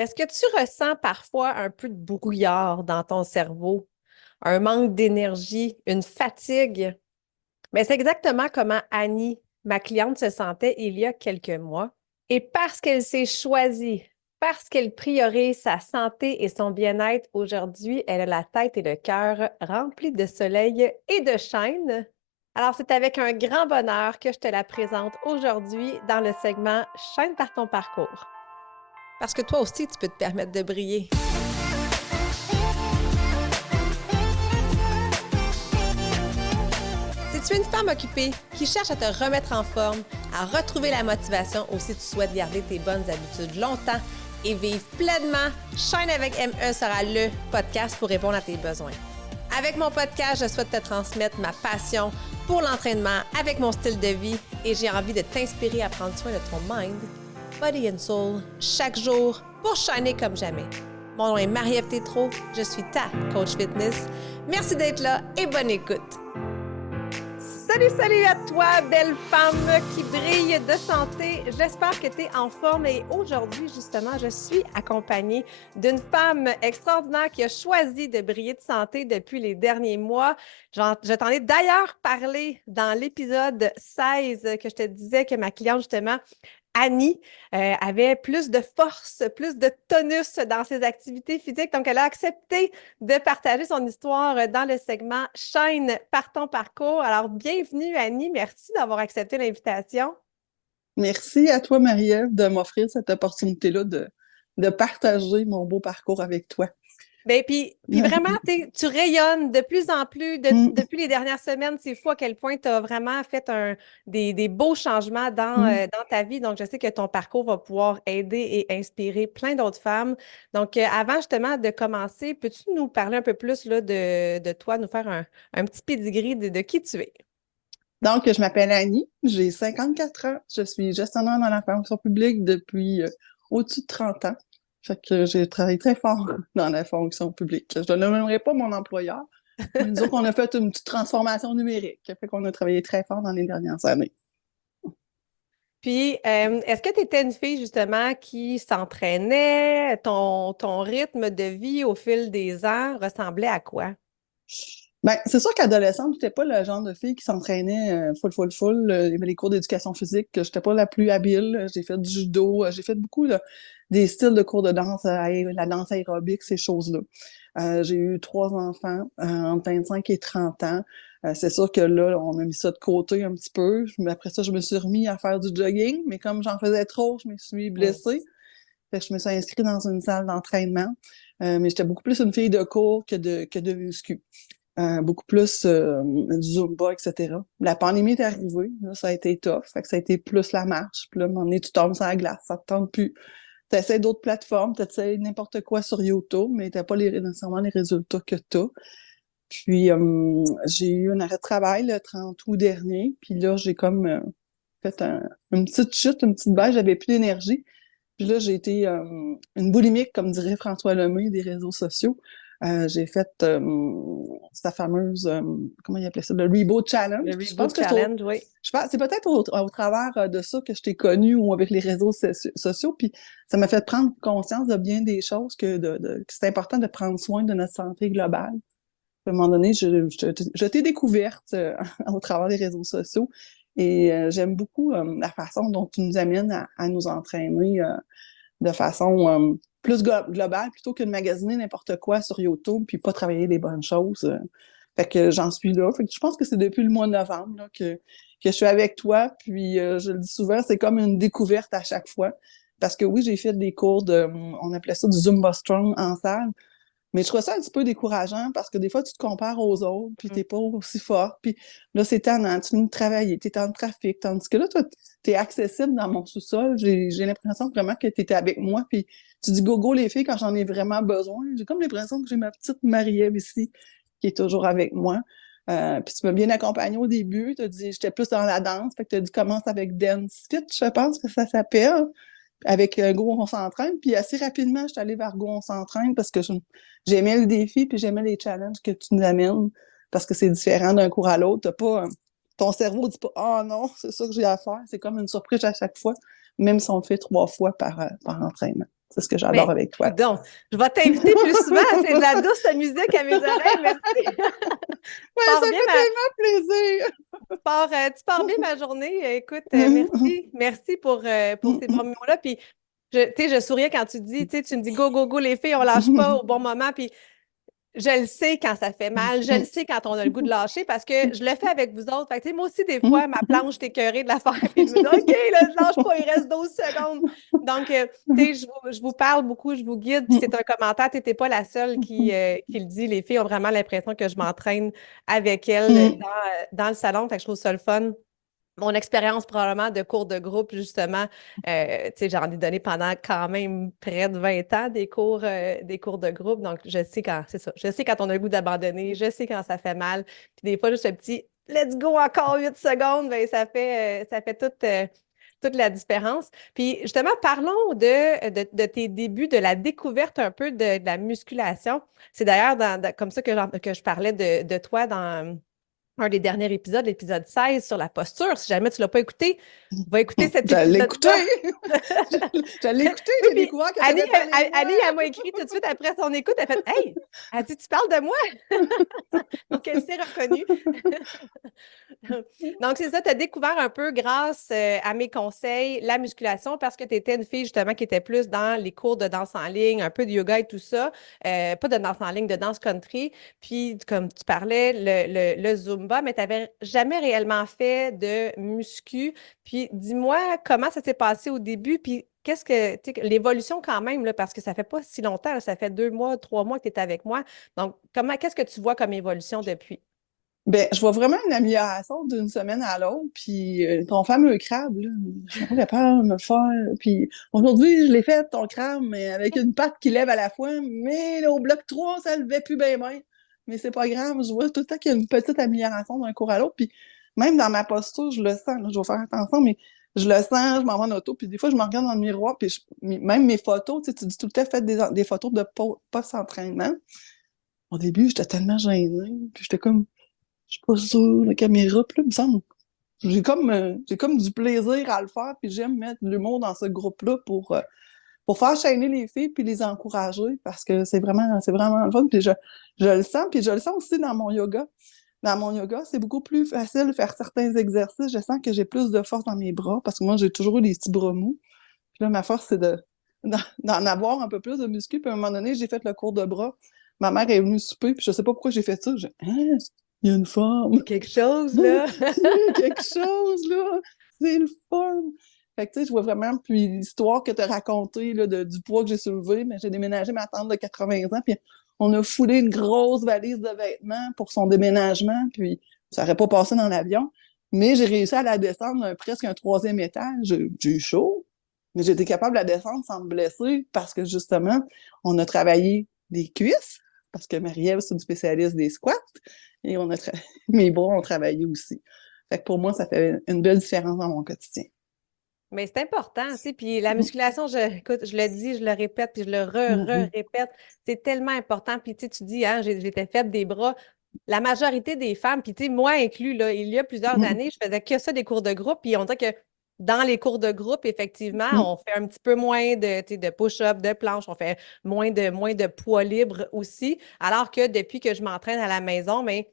Est-ce que tu ressens parfois un peu de brouillard dans ton cerveau, un manque d'énergie, une fatigue? Mais c'est exactement comment Annie, ma cliente, se sentait il y a quelques mois. Et parce qu'elle s'est choisie, parce qu'elle priorise sa santé et son bien-être aujourd'hui, elle a la tête et le cœur remplis de soleil et de shine. Alors, c'est avec un grand bonheur que je te la présente aujourd'hui dans le segment Shine par ton parcours. Parce que toi aussi, tu peux te permettre de briller. Si tu es une femme occupée qui cherche à te remettre en forme, à retrouver la motivation ou si tu souhaites garder tes bonnes habitudes longtemps et vivre pleinement, Shine avec ME sera le podcast pour répondre à tes besoins. Avec mon podcast, je souhaite te transmettre ma passion pour l'entraînement avec mon style de vie et j'ai envie de t'inspirer à prendre soin de ton mind, body and soul chaque jour pour shiner comme jamais. Mon nom est Marie-Ève Tétrault, je suis ta coach fitness. Merci d'être là et bonne écoute. Salut à toi, belle femme qui brille de santé. J'espère que tu es en forme et aujourd'hui, justement, je suis accompagnée d'une femme extraordinaire qui a choisi de briller de santé depuis les derniers mois. Je t'en ai d'ailleurs parlé dans l'épisode 16 que je te disais que ma cliente, justement, Annie avait plus de force, plus de tonus dans ses activités physiques. Donc, elle a accepté de partager son histoire dans le segment Shine par ton parcours. Alors, bienvenue Annie. Merci d'avoir accepté l'invitation. Merci à toi, Marie-Ève, de m'offrir cette opportunité-là de partager mon beau parcours avec toi. Bien, puis vraiment, tu rayonnes de plus en plus Mm, depuis les dernières semaines. C'est fou à quel point tu as vraiment fait des beaux changements mm. dans ta vie. Donc, je sais que ton parcours va pouvoir aider et inspirer plein d'autres femmes. Donc, avant justement de commencer, peux-tu nous parler un peu plus là, de toi, nous faire un petit pedigree de qui tu es? Donc, je m'appelle Annie, j'ai 54 ans, je suis gestionnaire dans la fonction publique depuis au-dessus de 30 ans. Fait que j'ai travaillé très fort dans la fonction publique. Je ne nommerai pas mon employeur, mais disons qu'on a fait une petite transformation numérique, qui fait qu'on a travaillé très fort dans les dernières années. Puis, est-ce que tu étais une fille justement qui s'entraînait? Ton rythme de vie au fil des ans ressemblait à quoi? Ben, c'est sûr qu'adolescente, j'étais pas le genre de fille qui s'entraînait full. Il y avait les cours d'éducation physique, que j'étais pas la plus habile. J'ai fait du judo, j'ai fait beaucoup des styles de cours de danse, la danse aérobique, ces choses-là. J'ai eu 3 enfants entre 25 et 30 ans. C'est sûr que là, on a mis ça de côté un petit peu. Mais après ça, je me suis remis à faire du jogging, mais comme j'en faisais trop, je me suis Mm. blessée. Fait que je me suis inscrite dans une salle d'entraînement. Mais j'étais beaucoup plus une fille de cours que de muscu. Beaucoup plus du Zumba, etc. La pandémie est arrivée, là, ça a été tough, fait que ça a été plus la marche. Puis là, à un moment donné, tu tombes sur la glace, ça te tente plus. Tu essaies d'autres plateformes, tu essaies n'importe quoi sur YouTube, mais tu n'as pas nécessairement les résultats que tu as. Puis j'ai eu un arrêt de travail le 30 août dernier, puis là, j'ai comme fait une petite chute, une petite baisse, j'avais plus d'énergie. Puis là, j'ai été une boulimique, comme dirait François Lemay, des réseaux sociaux. J'ai fait sa fameuse, comment il appelait ça, le Reboot Challenge. Le Puis je Reboot pense que Challenge, oui. c'est peut-être au travers de ça que je t'ai connue ou avec les réseaux sociaux. Puis ça m'a fait prendre conscience de bien des choses, que c'est important de prendre soin de notre santé globale. À un moment donné, je t'ai découverte au travers des réseaux sociaux et j'aime beaucoup la façon dont tu nous amènes à nous entraîner de façon plus globale plutôt que de magasiner n'importe quoi sur YouTube puis pas travailler les bonnes choses. Fait que j'en suis là. Fait que je pense que c'est depuis le mois de novembre là, que je suis avec toi. Puis je le dis souvent, c'est comme une découverte à chaque fois. Parce que oui, j'ai fait des cours on appelait ça du Zumba Strong en salle. Mais je trouve ça un petit peu décourageant parce que des fois, tu te compares aux autres, puis Mm. t'es pas aussi fort, puis là, c'est tannant, tu viens de travailler, t'es dans le trafic, tandis que là, toi, t'es accessible dans mon sous-sol, j'ai l'impression vraiment que t'étais avec moi, puis tu dis go les filles quand j'en ai vraiment besoin. J'ai comme l'impression que j'ai ma petite Marie-Ève ici qui est toujours avec moi. Puis tu m'as bien accompagnée au début, t'as dit j'étais plus dans la danse, fait que t'as dit commence avec Dance Fit, je pense que ça s'appelle avec Go, on s'entraîne. Puis assez rapidement, je suis allée vers Go, on s'entraîne parce que j'aimais le défi puis j'aimais les challenges que tu nous amènes parce que c'est différent d'un cours à l'autre. T'as pas, ton cerveau dit pas « Oh non, c'est ça que j'ai à faire ». C'est comme une surprise à chaque fois, même si on le fait 3 fois par entraînement. C'est ce que j'adore Mais, avec toi. donc, je vais t'inviter plus souvent. C'est de la douce musique à mes oreilles. Merci. Tu Ouais, pars ça bien fait tellement plaisir! tu pars bien ma journée. Écoute, Mhm, merci. Merci pour mhm, ces bons mhm, mots-là. Puis, tu sais, je souriais quand tu me dis go, go, go, les filles, on lâche pas au bon moment. Puis, je le sais quand ça fait mal, je le sais quand on a le goût de lâcher parce que je le fais avec vous autres. Fait que, tu sais, moi aussi, des fois, ma planche, t'es écœurée de la faire, puis je me dis, OK, là, je lâche pas, il reste 12 secondes. Donc, tu sais, je vous parle beaucoup, je vous guide, puis c'est un commentaire, tu n'étais pas la seule qui le dit. Les filles ont vraiment l'impression que je m'entraîne avec elles dans le salon, fait que je trouve ça le fun. Mon expérience probablement de cours de groupe, justement, tu sais, j'en ai donné pendant quand même près de 20 ans des cours de groupe. Donc, je sais quand, c'est ça, je sais quand on a le goût d'abandonner, je sais quand ça fait mal. Puis des fois, juste un petit let's go encore 8 secondes, ben, ça fait toute la différence. Puis justement, parlons de tes débuts, de la découverte un peu de la musculation. C'est d'ailleurs comme ça que je parlais de toi dans un des derniers épisodes, l'épisode 16 sur la posture. Si jamais tu ne l'as pas écécouté, va écouter cet J'allais l'écouter! épisode-là. J'allais l'écouter, Oui, j'ai puis découvert que tu avais parlé de moi! Annie, elle m'a écrit tout de suite après son écoute. Elle a fait Hey, elle dit, tu parles de moi? Donc, elle s'est reconnue. Donc, c'est ça, tu as découvert un peu grâce à mes conseils la musculation parce que tu étais une fille justement qui était plus dans les cours de danse en ligne, un peu de yoga et tout ça. Pas de danse en ligne, de danse country. Puis, comme tu parlais, le Zumba, mais tu n'avais jamais réellement fait de muscu. Puis, dis-moi comment ça s'est passé au début, puis qu'est-ce que, tu sais, l'évolution quand même, là, parce que ça fait pas si longtemps, là, ça fait 2 mois, 3 mois que tu es avec moi. Donc, qu'est-ce que tu vois comme évolution depuis? Ben, je vois vraiment une amélioration d'une semaine à l'autre, puis ton fameux crabe, là, je suis pas capable de le faire. Puis aujourd'hui, je l'ai fait, ton crabe, mais avec une patte qui lève à la fois, mais là, au bloc 3 ça levait plus bien. Mais c'est pas grave, je vois tout le temps qu'il y a une petite amélioration d'un cours à l'autre, puis même dans ma posture, je le sens, là, je vais faire attention, mais je le sens, je m'en vais en auto, puis des fois, je me regarde dans le miroir, puis même mes photos, tu sais, tu dis tout le temps, faites des photos de post-entraînement. Au début, j'étais tellement gênée, puis j'étais comme je suis pas sûre, la caméra, puis là, il me semble, j'ai comme du plaisir à le faire, puis j'aime mettre de l'humour dans ce groupe-là pour faire chaîner les filles puis les encourager, parce que c'est vraiment le fun, puis je le sens, puis je le sens aussi dans mon yoga. Dans mon yoga, c'est beaucoup plus facile de faire certains exercices. Je sens que j'ai plus de force dans mes bras, parce que moi, j'ai toujours eu des petits bras mous. Puis là, ma force, c'est d'en avoir un peu plus de muscles. Puis à un moment donné, j'ai fait le cours de bras. Ma mère est venue souper, puis je sais pas pourquoi j'ai fait ça. J'ai hein? Il y a une Il y forme. a quelque chose, Il là. y a quelque chose, là. C'est le fun. Fait que, tu sais, je vois vraiment, puis l'histoire que tu as racontée, là, du poids que j'ai soulevé, mais j'ai déménagé ma tante de 80 ans, puis on a foulé une grosse valise de vêtements pour son déménagement, puis ça n'aurait pas passé dans l'avion. Mais j'ai réussi à la descendre presque un troisième étage. J'ai eu chaud, mais j'ai été capable de la descendre sans me blesser parce que, justement, on a travaillé les cuisses, parce que Marie-Ève, c'est une spécialiste des squats, et mes bras ont travaillé aussi. Fait que pour moi, ça fait une belle différence dans mon quotidien. Mais c'est important, tu sais. Puis la musculation, écoute, je le dis, je le répète, puis je le Mhm. répète. C'est tellement important. Puis tu sais, tu dis, hein, j'étais faible des bras. La majorité des femmes, puis tu sais, moi inclus, là, il y a plusieurs Mhm. années, je faisais que ça des cours de groupe. Puis on dirait que dans les cours de groupe, effectivement, Mhm. on fait un petit peu moins de, tu sais, de push-up, de planche, on fait moins de poids libre aussi. Alors que depuis que je m'entraîne à la maison, mais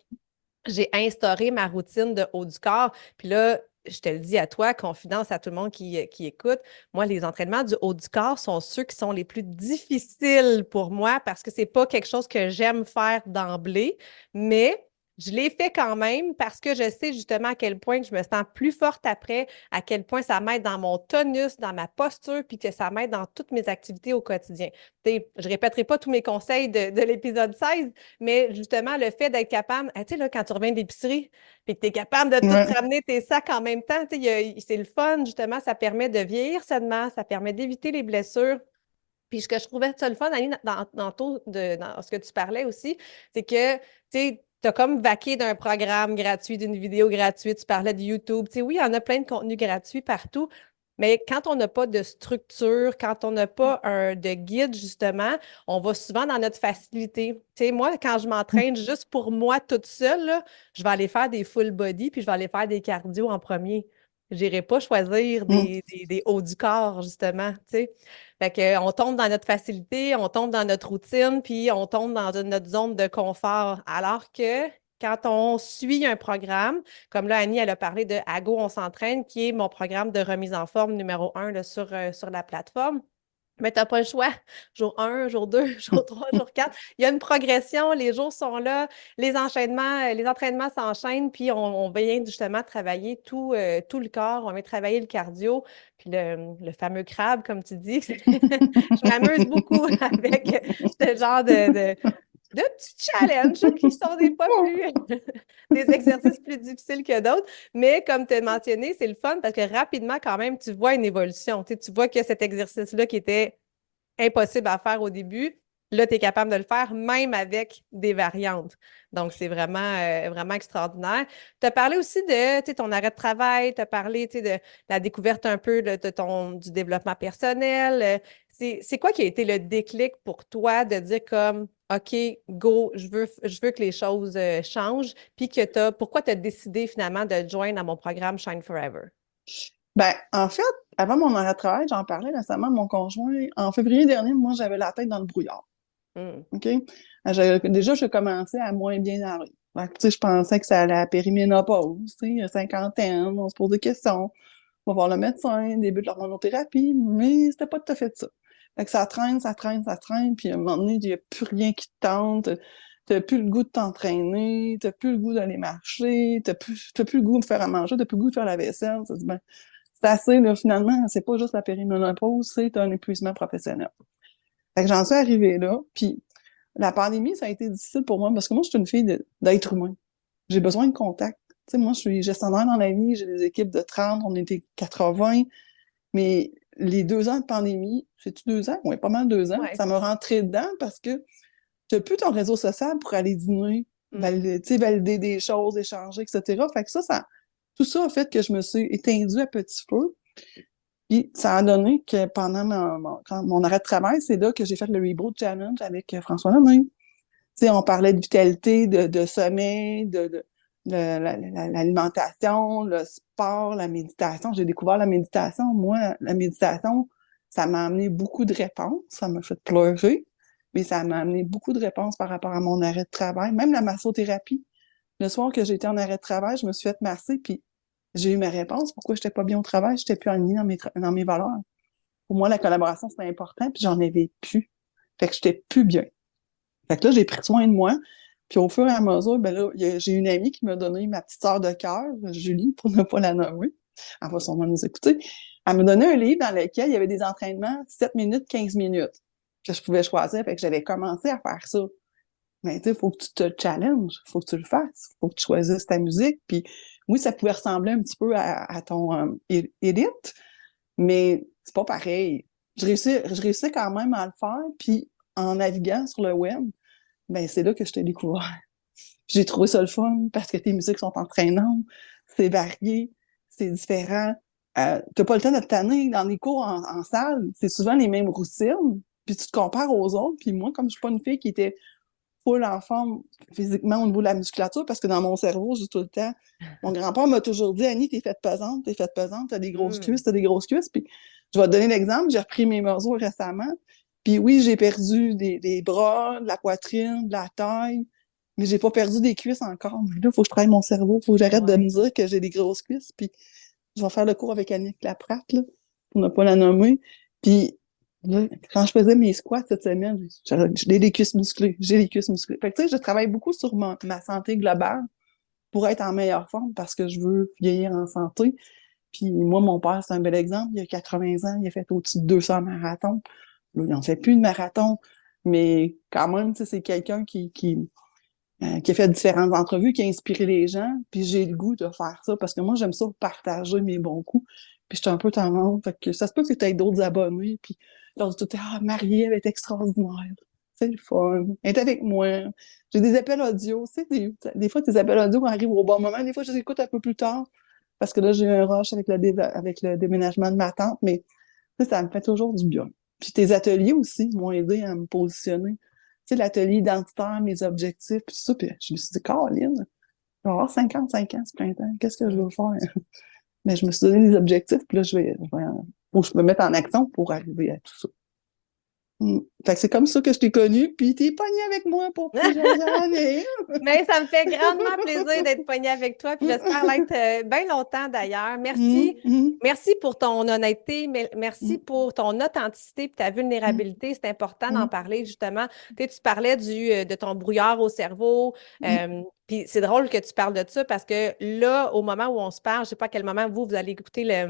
j'ai instauré ma routine de haut du corps. Puis là, je te le dis à toi, confidence à tout le monde qui écoute, moi, les entraînements du haut du corps sont ceux qui sont les plus difficiles pour moi parce que c'est pas quelque chose que j'aime faire d'emblée, mais je l'ai fait quand même parce que je sais justement à quel point que je me sens plus forte après, à quel point ça m'aide dans mon tonus, dans ma posture, puis que ça m'aide dans toutes mes activités au quotidien. T'sais, je ne répéterai pas tous mes conseils de l'épisode 16, mais justement, le fait d'être capable, tu sais, là, quand tu reviens de l'épicerie, puis que tu es capable de tout Ouais. ramener tes sacs en même temps, tu sais, c'est le fun, justement, ça permet de vieillir sainement, ça permet d'éviter les blessures. Puis ce que je trouvais ça le fun, Annie, dans ce que tu parlais aussi, c'est que, tu sais, tu as comme vaqué d'un programme gratuit, d'une vidéo gratuite, tu parlais de YouTube. Tu sais, oui, il y en a plein de contenus gratuits partout, mais quand on n'a pas de structure, quand on n'a pas de guide, justement, on va souvent dans notre facilité. Tu sais, moi, quand je m'entraîne juste pour moi toute seule, là, je vais aller faire des full body, puis je vais aller faire des cardio en premier. Je n'irai pas choisir Mhm. des hauts du corps, justement, tu sais. Fait qu'on tombe dans notre facilité, on tombe dans notre routine, puis on tombe dans notre zone de confort. Alors que quand on suit un programme, comme là, Annie, elle a parlé de Ago, on s'entraîne, qui est mon programme de remise en forme numéro 1 là, sur la plateforme. Mais tu n'as pas le choix. Jour 1, jour 2, jour 3, jour 4. Il y a une progression, les jours sont là, les enchaînements, les entraînements s'enchaînent, puis on vient justement travailler tout le corps, on vient travailler le cardio, puis le fameux crabe, comme tu dis. Je m'amuse beaucoup avec ce genre de petits challenges qui sont des fois plus des exercices plus difficiles que d'autres. Mais comme tu as mentionné, c'est le fun parce que rapidement, quand même, tu vois une évolution. Tu vois que cet exercice-là qui était impossible à faire au début, là, tu es capable de le faire même avec des variantes. Donc, c'est vraiment extraordinaire. Tu as parlé aussi de ton arrêt de travail, tu as parlé de la découverte un peu du développement personnel. C'est quoi qui a été le déclic pour toi de dire comme OK, go, je veux que les choses changent, puis pourquoi tu as décidé finalement de te joindre à mon programme Shine Forever? Ben, en fait, avant mon arrêt de travail, j'en parlais récemment à mon conjoint. En février dernier, moi, j'avais la tête dans le brouillard. Mm. OK? Déjà, je commençais à moins bien aller. Fait que, tu sais, je pensais que ça allait à la périménopause, tu sais, cinquantaine, on se pose des questions, on va voir le médecin, début de l'hormonothérapie, mais c'était pas tout à fait ça. Fait que ça traîne, ça traîne, ça traîne, puis à un moment donné, il n'y a plus rien qui te tente, t'as plus le goût de t'entraîner, t'as plus le goût d'aller marcher, t'as plus le goût de faire à manger, t'as plus le goût de faire la vaisselle. Tu te dis, ben, c'est assez, là, finalement, c'est pas juste la périménopause, c'est un épuisement professionnel. Fait que j'en suis arrivée là, puis la pandémie, ça a été difficile pour moi parce que moi, je suis une fille d'être humain. J'ai besoin de contact. Tu sais, moi, je suis gestionnaire dans la vie, j'ai des équipes de 30, on était 80, mais les 2 ans de pandémie, c'est-tu 2 ans? Oui, pas mal 2 ans. Ouais. Ça m'a rentré dedans parce que tu n'as plus ton réseau social pour aller dîner, valider des choses, échanger, etc. Fait que tout ça a fait que je me suis éteindue à petit feu. Puis ça a donné que pendant mon arrêt de travail, c'est là que j'ai fait le Reboot Challenge avec François Lemay. Tu sais, on parlait de vitalité, de sommeil, de l'alimentation, le sport, la méditation. J'ai découvert la méditation. Moi, la méditation, ça m'a amené beaucoup de réponses. Ça m'a fait pleurer, mais ça m'a amené beaucoup de réponses par rapport à mon arrêt de travail. Même la massothérapie. Le soir que j'étais en arrêt de travail, je me suis fait masser, puis j'ai eu ma réponse. Pourquoi je n'étais pas bien au travail? Je n'étais plus alignée dans mes valeurs. Pour moi, la collaboration, c'était important, puis j'en avais plus. Fait que j'étais plus bien. Fait que là, j'ai pris soin de moi. Puis au fur et à mesure, ben là, j'ai une amie qui m'a donné ma petite sœur de cœur, Julie, pour ne pas la nommer. Elle va sûrement nous écouter. Elle m'a donné un livre dans lequel il y avait des entraînements 7 minutes, 15 minutes que je pouvais choisir. Fait que j'avais commencé à faire ça. Mais tu sais, il faut que tu te challenges, il faut que tu le fasses, il faut que tu choisisses ta musique. Puis oui, ça pouvait ressembler un petit peu à ton edit, mais c'est pas pareil. Je réussis quand même à le faire, puis en naviguant sur le web, ben c'est là que je t'ai découvert. J'ai trouvé ça le fun parce que tes musiques sont entraînantes, c'est varié, c'est différent. T'as pas le temps de te tanner dans les cours en salle, c'est souvent les mêmes routines, puis tu te compares aux autres. Puis moi, comme je suis pas une fille qui était full en forme physiquement au niveau de la musculature, parce que dans mon cerveau, j'ai tout le temps... Mon grand-père m'a toujours dit, Annie, t'es faite pesante, t'as des grosses cuisses, t'as des grosses cuisses. Puis je vais te donner l'exemple, j'ai repris mes mesures récemment. Puis oui, j'ai perdu des bras, de la poitrine, de la taille, mais j'ai pas perdu des cuisses encore. Là, il faut que je travaille mon cerveau, il faut que j'arrête de me dire que j'ai des grosses cuisses. Puis je vais faire le cours avec Annick Laprate, là, pour ne pas la nommer. Puis là, quand je faisais mes squats cette semaine, j'ai des cuisses musclées. J'ai des cuisses musclées. Fait que, tu sais, je travaille beaucoup sur ma santé globale pour être en meilleure forme parce que je veux vieillir en santé. Puis moi, mon père, c'est un bel exemple. Il a 80 ans, il a fait au-dessus de 200 marathons. Là, il n'en fait plus de marathon, mais quand même, tu sais, c'est quelqu'un qui a fait différentes entrevues, qui a inspiré les gens. Puis j'ai le goût de faire ça parce que moi, j'aime ça partager mes bons coups. Puis j'étais un peu tendance. Fait que ça se peut que tu aies d'autres abonnés. Puis là, tout est Marie, elle est extraordinaire. C'est le fun. Elle est avec moi. J'ai des appels audio. Tu sais, des fois, tes appels audio arrivent au bon moment. Des fois, je les écoute un peu plus tard parce que là, j'ai eu un rush avec le déménagement de ma tante. Mais ça me fait toujours du bien. Puis tes ateliers aussi m'ont aidé à me positionner. Tu sais, l'atelier identitaire, mes objectifs, puis tout ça. Puis je me suis dit, Caroline, je vais avoir 55 ans ce printemps. Qu'est-ce que je veux faire? Mais je me suis donné des objectifs, puis là, faut que je me mette en action pour arriver à tout ça. Fait que c'est comme ça que je t'ai connue, puis tu es pognée avec moi pour plusieurs années. Mais ça me fait grandement plaisir d'être pognée avec toi, puis j'espère l'être, bien longtemps d'ailleurs. Merci. Mmh. Merci pour ton honnêteté, merci Mmh. pour ton authenticité et ta Mmh. vulnérabilité. C'est important d'en Mmh. parler justement. Tu sais, tu parlais de ton brouillard au cerveau, Mmh. puis c'est drôle que tu parles de ça parce que là, au moment où on se parle, je ne sais pas à quel moment vous allez écouter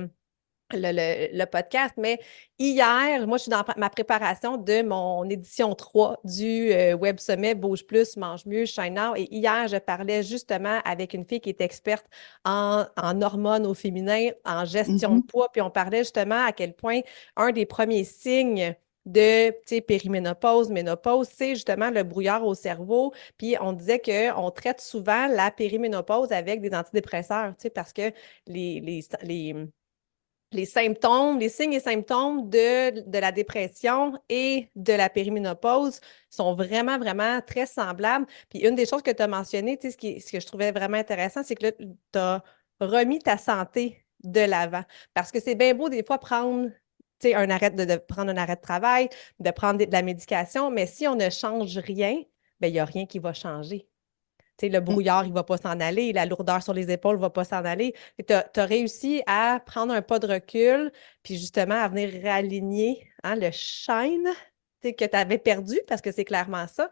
le podcast, mais hier, moi, je suis dans ma préparation de mon édition 3 du Web Sommet Bouge plus, mange mieux, shine now. Et hier, je parlais justement avec une fille qui est experte en hormones au féminin, en gestion de Mmh. poids, puis on parlait justement à quel point un des premiers signes de périménopause, ménopause, c'est justement le brouillard au cerveau. Puis on disait qu'on traite souvent la périménopause avec des antidépresseurs, parce que les symptômes, les signes et symptômes de la dépression et de la périménopause sont vraiment, vraiment très semblables. Puis une des choses que tu as mentionnées, tu sais, ce que je trouvais vraiment intéressant, c'est que là, tu as remis ta santé de l'avant. Parce que c'est bien beau des fois prendre, tu sais, de prendre un arrêt de travail, de prendre de la médication, mais si on ne change rien, bien, il n'y a rien qui va changer. Tu sais, le Mmh. brouillard, il ne va pas s'en aller, la lourdeur sur les épaules ne va pas s'en aller. Tu as réussi à prendre un pas de recul, puis justement à venir réaligner, hein, le shine, tu sais, que tu avais perdu, parce que c'est clairement ça.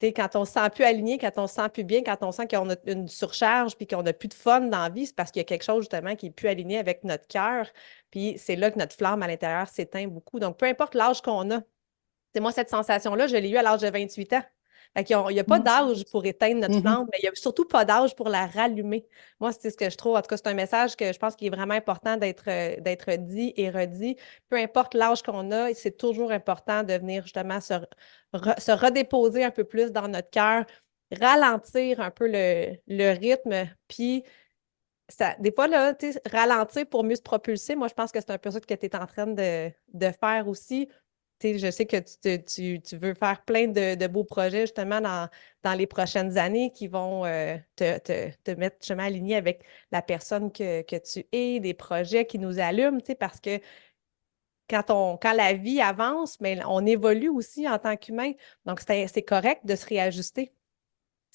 Tu sais, quand on ne se sent plus aligné, quand on ne se sent plus bien, quand on sent qu'on a une surcharge puis qu'on n'a plus de fun dans la vie, c'est parce qu'il y a quelque chose justement qui est plus aligné avec notre cœur. Puis c'est là que notre flamme à l'intérieur s'éteint beaucoup. Donc, peu importe l'âge qu'on a, c'est moi, cette sensation-là, je l'ai eue à l'âge de 28 ans. Fait qu'il y a pas Mmh. d'âge pour éteindre notre Mmh. flamme, mais il y a surtout pas d'âge pour la rallumer. Moi, c'est ce que je trouve. En tout cas, c'est un message que je pense qu'il est vraiment important d'être dit et redit. Peu importe l'âge qu'on a, c'est toujours important de venir justement se redéposer un peu plus dans notre cœur, ralentir un peu le rythme, puis ça, des fois, là, tu sais, ralentir pour mieux se propulser, moi, je pense que c'est un peu ça que tu es en train de faire aussi. Tu sais, je sais que tu veux faire plein de beaux projets justement dans les prochaines années qui vont te mettre justement aligné avec la personne que tu es, des projets qui nous allument, tu sais, parce que quand la vie avance, mais on évolue aussi en tant qu'humain. Donc, c'est correct de se réajuster.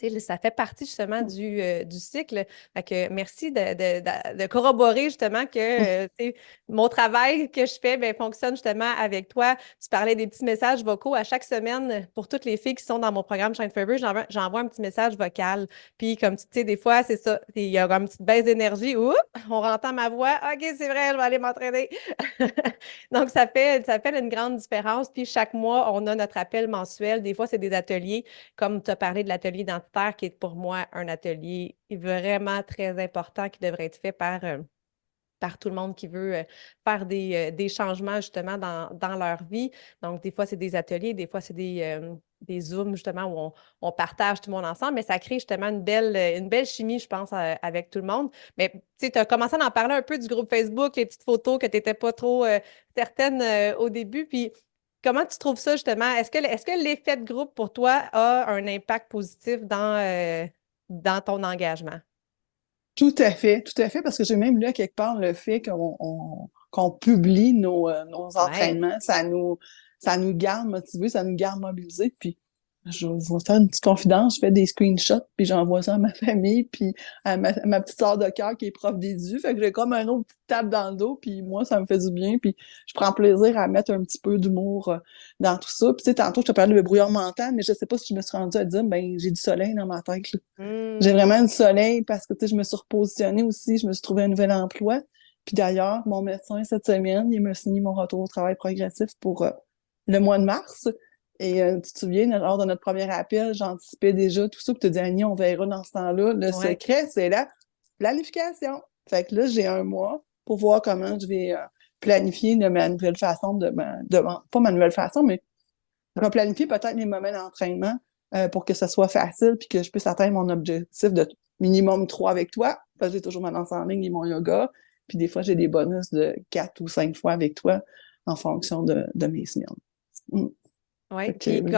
Tu sais, ça fait partie justement du cycle. Fait que merci de corroborer justement que tu sais, mon travail que je fais ben, fonctionne justement avec toi. Tu parlais des petits messages vocaux à chaque semaine pour toutes les filles qui sont dans mon programme Shine Forever. J'envoie un petit message vocal. Puis, comme tu sais, des fois, c'est ça. Il y a une petite baisse d'énergie. Oups, on entend ma voix. OK, c'est vrai, je vais aller m'entraîner. Donc, ça fait une grande différence. Puis, chaque mois, on a notre appel mensuel. Des fois, c'est des ateliers comme tu as parlé de l'atelier identitaire, qui est pour moi un atelier vraiment très important qui devrait être fait par tout le monde qui veut faire des changements justement dans leur vie. Donc, des fois, c'est des ateliers, des fois, c'est des Zooms justement où on partage tout le monde ensemble, mais ça crée justement une belle chimie, je pense, avec tout le monde. Mais tu sais, tu as commencé à en parler un peu du groupe Facebook, les petites photos que tu n'étais pas trop certaine au début. Puis, comment tu trouves ça justement? Est-ce que l'effet de groupe pour toi a un impact positif dans ton engagement? Tout à fait, parce que j'ai même lu à quelque part le fait qu'on publie nos Ouais. entraînements, ça nous garde motivés, ça nous garde mobilisés, puis je vais faire une petite confidence, je fais des screenshots, puis j'envoie ça à ma famille, puis à ma petite sœur de cœur qui est prof d'édu, fait que j'ai comme un autre petite tape dans le dos, puis moi, ça me fait du bien, puis je prends plaisir à mettre un petit peu d'humour, dans tout ça. Puis tu sais, tantôt, je te parlais de brouillard mental, mais je sais pas si je me suis rendue à dire: «Ben, j'ai du soleil dans ma tête, là». J'ai Mmh. vraiment du soleil parce que, tu sais, je me suis repositionnée aussi, je me suis trouvé un nouvel emploi. Puis d'ailleurs, mon médecin, cette semaine, il m'a signé mon retour au travail progressif pour le mois de mars. Et tu te souviens, lors de notre premier appel, j'anticipais déjà tout ça, puis tu dis: «Annie, on verra dans ce temps-là». Le Ouais. secret, c'est la planification. Fait que là, j'ai un mois pour voir comment je vais planifier de ma nouvelle façon pas ma nouvelle façon, mais replanifier peut-être mes moments d'entraînement pour que ce soit facile puis que je puisse atteindre mon objectif de minimum 3 avec toi, parce que j'ai toujours ma danse en ligne et mon yoga. Puis des fois, j'ai des bonus de 4 ou 5 fois avec toi en fonction de mes semaines. Mmh. Oui, Fait que, puis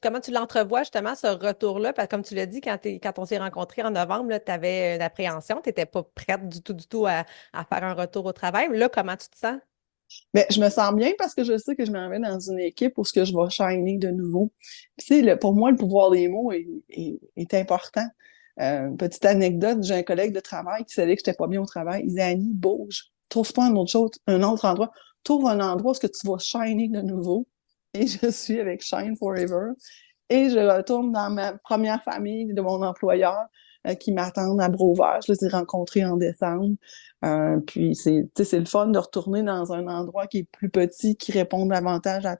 comment tu l'entrevois justement ce retour-là? Parce que comme tu l'as dit, quand on s'est rencontrés en novembre, tu avais une appréhension, tu n'étais pas prête du tout à faire un retour au travail. Là, comment tu te sens? Mais je me sens bien parce que je sais que je m'en vais dans une équipe où ce que je vais shiner de nouveau. Puis, tu sais, pour moi, le pouvoir des mots est important. Petite anecdote, j'ai un collègue de travail qui savait que je n'étais pas bien au travail. Il disait, Annie, bouge, trouve-toi un autre chose, un autre endroit. Trouve un endroit où ce que tu vas shiner de nouveau. Et je suis avec Shine Forever. Et je retourne dans ma première famille de mon employeur qui m'attendent à Bros-Vert. Je les ai rencontrés en décembre. Puis c'est le fun de retourner dans un endroit qui est plus petit, qui répond davantage à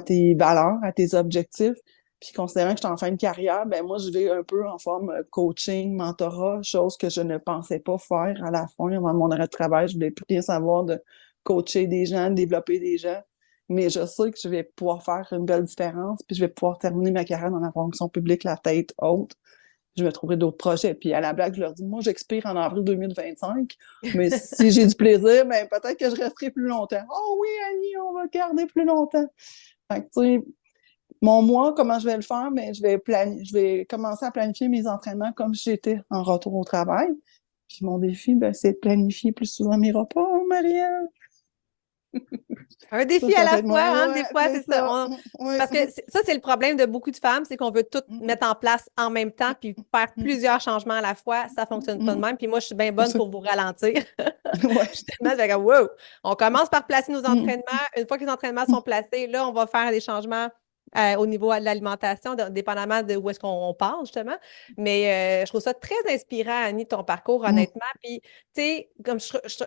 tes valeurs, à tes objectifs. Puis considérant que je suis en fin de carrière, ben moi, je vais un peu en forme coaching, mentorat, chose que je ne pensais pas faire à la fin, avant mon arrêt de travail. Je voulais plus rien savoir de coacher des gens, de développer des gens. Mais je sais que je vais pouvoir faire une belle différence, puis je vais pouvoir terminer ma carrière dans la fonction publique, la tête haute. Je me trouverai d'autres projets. Puis à la blague, je leur dis, moi, j'expire en avril 2025, mais si j'ai du plaisir, ben peut-être que je resterai plus longtemps. Oh oui, Annie, on va garder plus longtemps. Fait que, tu sais, mon mois, comment je vais le faire? Mais je vais commencer à planifier mes entraînements comme si j'étais en retour au travail. Puis mon défi, ben, c'est de planifier plus souvent mes repas, Marielle. Un défi à Ça la va être fois, moi. hein, Ouais, des fois, c'est c'est ça. ça. Ouais. Parce que ça, c'est le problème de beaucoup de femmes, c'est qu'on veut tout mettre en place en même temps, puis faire plusieurs changements à la fois. Ça fonctionne pas de même. Puis moi, je suis bien bonne pour vous ralentir. Ouais. Justement, c'est comme, wow! On commence par placer nos entraînements. Une fois que les entraînements sont placés, là, on va faire des changements au niveau de l'alimentation, dépendamment de où est-ce qu'on part, justement. Mais je trouve ça très inspirant, Annie, ton parcours, honnêtement. Puis, tu sais,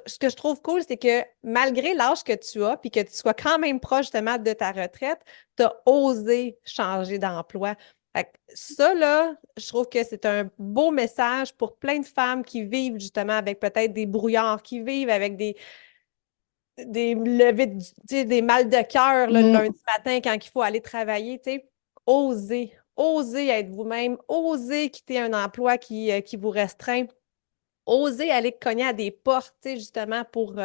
ce que je trouve cool, c'est que malgré l'âge que tu as, puis que tu sois quand même proche, justement, de ta retraite, tu as osé changer d'emploi. Fait que ça, là, je trouve que c'est un beau message pour plein de femmes qui vivent justement avec peut-être des brouillards, qui vivent avec des levées, tu sais, des mal de cœur là, le lundi matin quand il faut aller travailler. Tu sais, osez être vous-même, osez quitter un emploi qui vous restreint, osez aller cogner à des portes, tu sais, justement, pour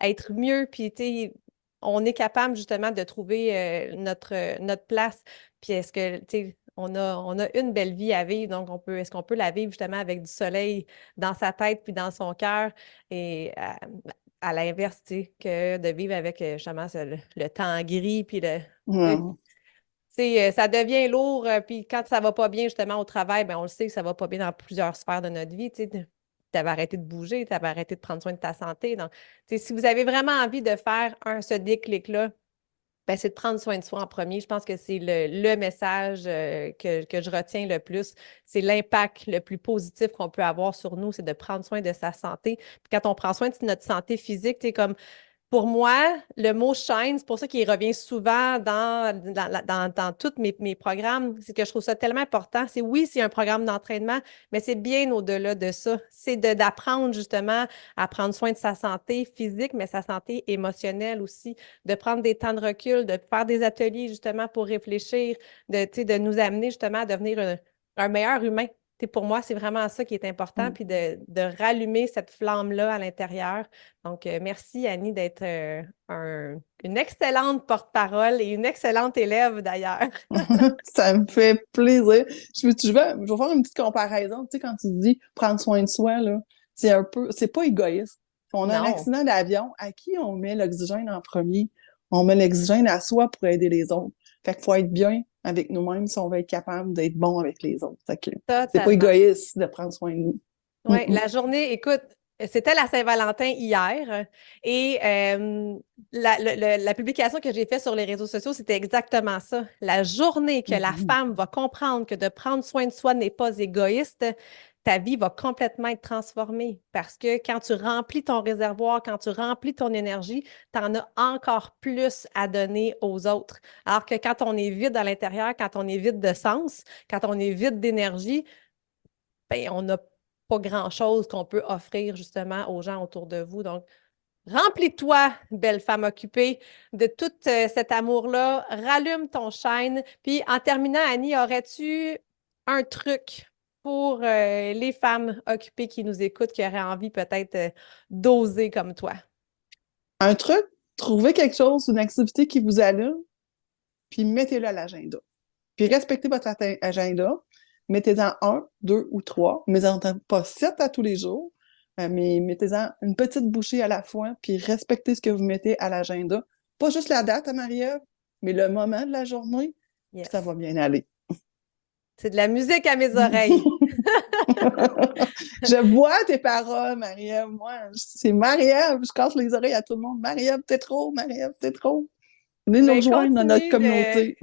être mieux. Puis, tu sais, on est capable justement de trouver notre place. Puis, est-ce que, tu sais, on a une belle vie à vivre, donc est-ce qu'on peut la vivre justement avec du soleil dans sa tête puis dans son cœur et à l'inverse, tu sais, que de vivre avec justement le temps gris puis Ouais. ça devient lourd, puis quand ça va pas bien justement au travail, ben on le sait que ça va pas bien dans plusieurs sphères de notre vie, tu sais. Tu avais arrêté de bouger, tu avais arrêté de prendre soin de ta santé. Donc, tu sais, si vous avez vraiment envie de faire ce déclic-là, ben, c'est de prendre soin de soi en premier. Je pense que c'est le message que je retiens le plus. C'est l'impact le plus positif qu'on peut avoir sur nous, c'est de prendre soin de sa santé. Puis quand on prend soin de notre santé physique, tu sais, comme pour moi, le mot shine, c'est pour ça qu'il revient souvent dans tous mes programmes. C'est que je trouve ça tellement important. C'est oui, c'est un programme d'entraînement, mais c'est bien au-delà de ça. C'est d'apprendre justement à prendre soin de sa santé physique, mais sa santé émotionnelle aussi. De prendre des temps de recul, de faire des ateliers justement pour réfléchir, de nous amener justement à devenir un meilleur humain. Pour moi, c'est vraiment ça qui est important, puis de rallumer cette flamme-là à l'intérieur. Donc, merci Annie d'être une excellente porte-parole et une excellente élève d'ailleurs. Ça me fait plaisir. Je vais faire une petite comparaison. Tu sais, quand tu dis prendre soin de soi, là, c'est pas égoïste. Si on a un Non, accident d'avion, à qui on met l'oxygène en premier? On met l'oxygène à soi pour aider les autres. Fait qu'il faut être bien avec nous-mêmes si on veut être capable d'être bon avec les autres. Fait que c'est pas totalement. égoïste de prendre soin de nous. Mm, Oui, la journée, écoute, c'était la Saint-Valentin hier et la publication que j'ai faite sur les réseaux sociaux, c'était exactement ça. La journée que la mm. femme va comprendre que de prendre soin de soi n'est pas égoïste, ta vie va complètement être transformée parce que quand tu remplis ton réservoir, quand tu remplis ton énergie, tu en as encore plus à donner aux autres. Alors que quand on est vide à l'intérieur, quand on est vide de sens, quand on est vide d'énergie, ben, on n'a pas grand-chose qu'on peut offrir justement aux gens autour de vous. Donc, remplis-toi, belle femme occupée, de tout cet amour-là. Rallume ton shine. Puis, en terminant, Annie, aurais-tu un truc pour les femmes occupées qui nous écoutent, qui auraient envie peut-être d'oser comme toi? Un truc, trouvez quelque chose, une activité qui vous allume, puis mettez-le à l'agenda. Puis respectez votre agenda. Mettez-en un, deux ou trois. Mais en pas sept à tous les jours. mais mettez-en une petite bouchée à la fois, puis respectez ce que vous mettez à l'agenda. Pas juste la date à Marie-Ève, mais le moment de la journée, puis ça Yes. va bien aller. C'est de la musique à mes oreilles. Je vois tes paroles, Marie-Ève. Moi, c'est Marie-Ève. Je casse les oreilles à tout le monde. Marie-Ève, t'es trop. Marie-Ève, t'es trop. Venez nous Ben, rejoindre dans notre communauté.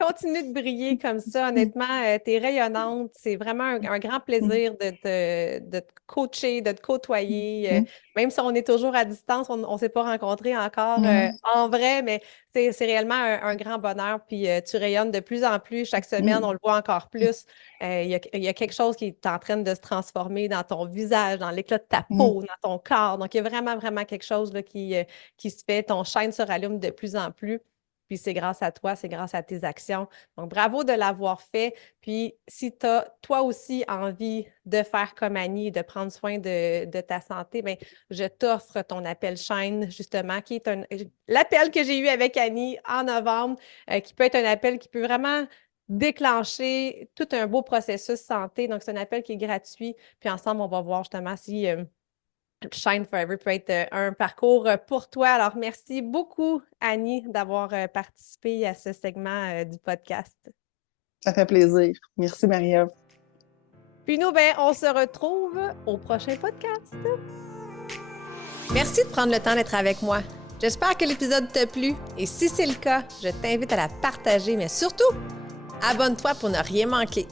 continue de briller comme ça. Honnêtement, tu es rayonnante. C'est vraiment un grand plaisir de te coacher, de te côtoyer. Même si on est toujours à distance, on ne s'est pas rencontrés encore en vrai, mais c'est réellement un grand bonheur. Puis tu rayonnes de plus en plus. Chaque semaine, on le voit encore plus. Il y a quelque chose qui est en train de se transformer dans ton visage, dans l'éclat de ta peau, dans ton corps. Donc, il y a vraiment, vraiment quelque chose là, qui se fait. Ton chaîne se rallume de plus en plus. Puis c'est grâce à toi, c'est grâce à tes actions. Donc, bravo de l'avoir fait. Puis, si tu as toi aussi envie de faire comme Annie, de prendre soin de ta santé, bien, je t'offre ton appel Shine, justement, qui est l'appel que j'ai eu avec Annie en novembre, qui peut être un appel qui peut vraiment déclencher tout un beau processus santé. Donc, c'est un appel qui est gratuit. Puis ensemble, on va voir justement si Shine Forever peut être un parcours pour toi. Alors, merci beaucoup, Annie, d'avoir participé à ce segment du podcast. Ça fait plaisir. Merci, Marie-Ève. Puis nous, ben, on se retrouve au prochain podcast. Merci de prendre le temps d'être avec moi. J'espère que l'épisode t'a plu et si c'est le cas, je t'invite à la partager, mais surtout, abonne-toi pour ne rien manquer.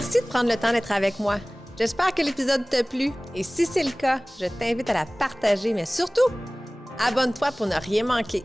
Merci de prendre le temps d'être avec moi. J'espère que l'épisode t'a plu et si c'est le cas, je t'invite à la partager, mais surtout, abonne-toi pour ne rien manquer.